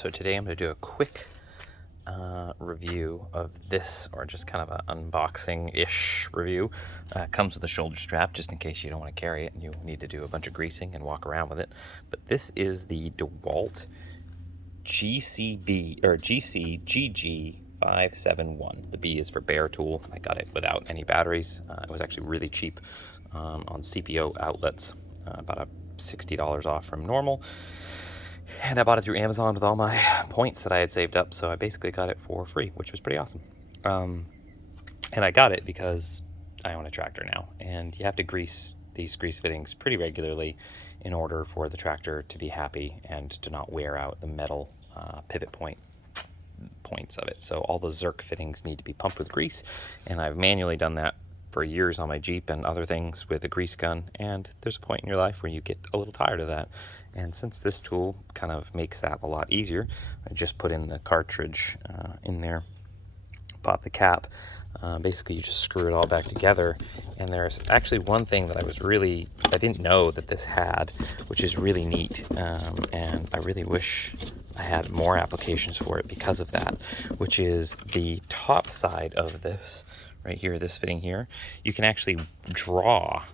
So today I'm going to do a quick review of this, or just kind of an unboxing-ish review. Comes with a shoulder strap just in case you don't want to carry it and you need to do a bunch of greasing and walk around with it. But this is the DeWalt DCGG571. The B is for bare tool. I got it without any batteries. It was actually really cheap on CPO outlets, about $60 off from normal. And I bought it through Amazon with all my points that I had saved up, so I basically got it for free, which was pretty awesome. And I got it because I own a tractor now, and you have to grease these grease fittings pretty regularly in order for the tractor to be happy and to not wear out the metal pivot points of it. So all the Zerk fittings need to be pumped with grease, and I've manually done that for years on my Jeep and other things with a grease gun, and there's a point in your life where you get a little tired of that. And since this tool kind of makes that a lot easier, I just put in the cartridge in there, pop the cap. Basically you just screw it all back together, and there's actually one thing that I didn't know that this had, which is really neat, and I really wish I had more applications for it because of that, which is the top side of this right here, this fitting here. You can actually draw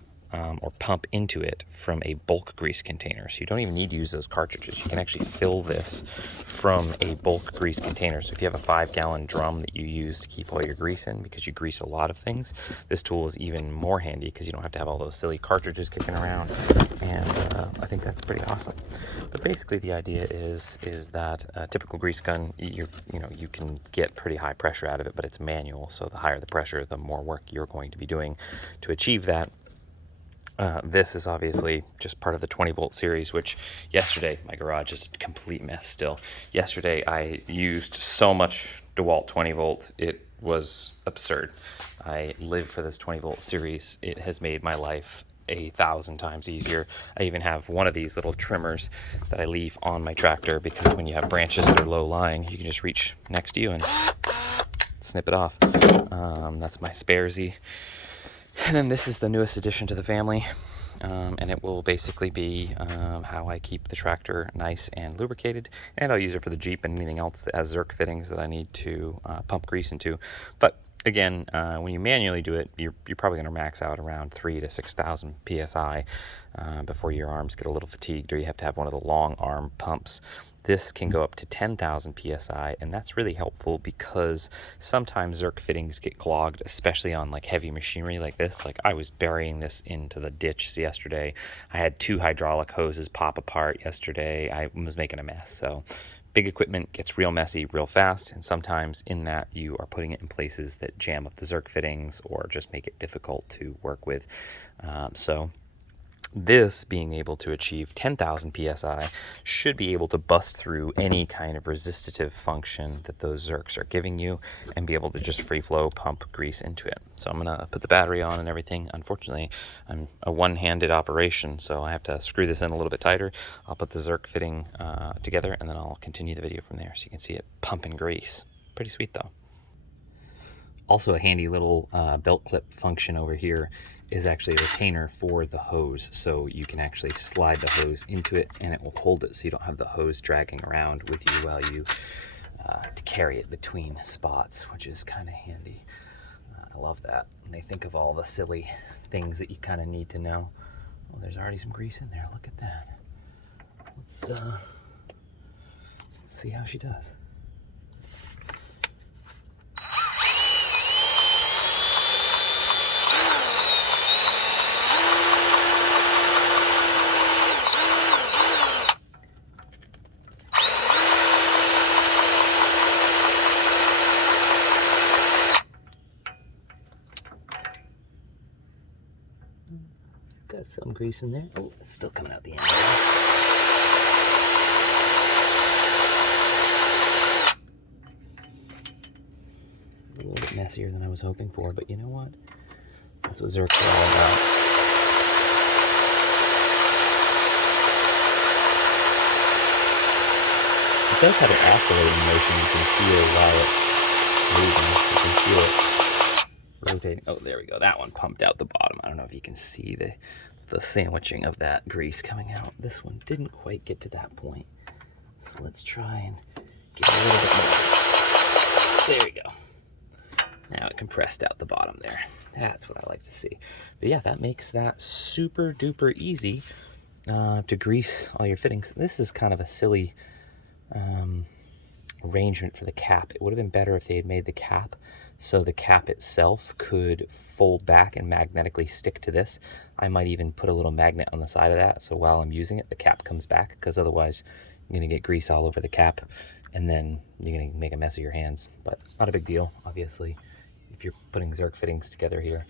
or pump into it from a bulk grease container. So you don't even need to use those cartridges. You can actually fill this from a bulk grease container. So if you have a 5-gallon drum that you use to keep all your grease in, because you grease a lot of things, this tool is even more handy because you don't have to have all those silly cartridges kicking around. And I think that's pretty awesome. But basically the idea is that a typical grease gun, you can get pretty high pressure out of it, but it's manual. So the higher the pressure, the more work you're going to be doing to achieve that. This is obviously just part of the 20-volt series, which yesterday, my garage is a complete mess still. Yesterday, I used so much DeWalt 20-volt, it was absurd. I live for this 20-volt series. It has made my life 1,000 times easier. I even have one of these little trimmers that I leave on my tractor, because when you have branches that are low-lying, you can just reach next to you and snip it off. That's my Sparesy. And then this is the newest addition to the family, and it will basically be how I keep the tractor nice and lubricated, and I'll use it for the Jeep and anything else that has Zerk fittings that I need to pump grease into. But again, when you manually do it, you're probably going to max out around 3,000 to 6,000 psi before your arms get a little fatigued, or you have to have one of the long arm pumps. This can go up to 10,000 psi, and that's really helpful because sometimes Zerk fittings get clogged, especially on like heavy machinery like this. Like I was burying this into the ditch yesterday. I had 2 hydraulic hoses pop apart yesterday. I was making a mess. So big equipment gets real messy real fast, and sometimes in that you are putting it in places that jam up the Zerk fittings or just make it difficult to work with. So this being able to achieve 10,000 psi should be able to bust through any kind of resistive function that those Zerks are giving you and be able to just free flow pump grease into it. So I'm gonna put the battery on and everything. Unfortunately, I'm a one-handed operation, so I have to screw this in a little bit tighter. I'll put the Zerk fitting together, and then I'll continue the video from there so you can see it pumping grease. Pretty sweet though. Also a handy little belt clip function over here is actually a retainer for the hose, so you can actually slide the hose into it and it will hold it so you don't have the hose dragging around with you while you to carry it between spots, which is kind of handy. I love that. And they think of all the silly things that you kind of need to know. Oh, there's already some grease in there. Look at that. Let's see how she does. Got some grease in there. Oh, it's still coming out the end. A little bit messier than I was hoping for, but you know what? That's what Zerks are all about. It does have an oscillating motion. You can feel while it's moving. You can feel it rotating. Oh, there we go. That one pumped out the bottom. I don't know if you can see the sandwiching of that grease coming out. This one didn't quite get to that point. So let's try and get a little bit more. There we go. Now it compressed out the bottom there. That's what I like to see. But yeah, that makes that super duper easy to grease all your fittings. This is kind of a silly arrangement for the cap. It would have been better if they had made the cap so the cap itself could fold back and magnetically stick to this. I might even put a little magnet on the side of that so while I'm using it the cap comes back, because otherwise you're going to get grease all over the cap and then you're going to make a mess of your hands. But not a big deal, obviously. If you're putting Zerk fittings together here,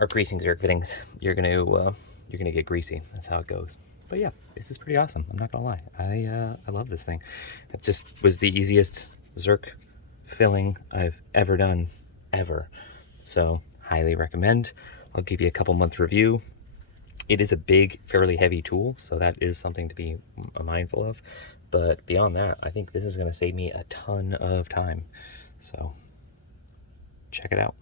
or greasing Zerk fittings, you're gonna get greasy. That's how it goes. But yeah, this is pretty awesome. I'm not gonna lie. I love this thing. It just was the easiest Zerk filling I've ever done, ever. So highly recommend. I'll give you a couple month review. It is a big, fairly heavy tool, so that is something to be mindful of. But beyond that, I think this is gonna save me a ton of time. So check it out.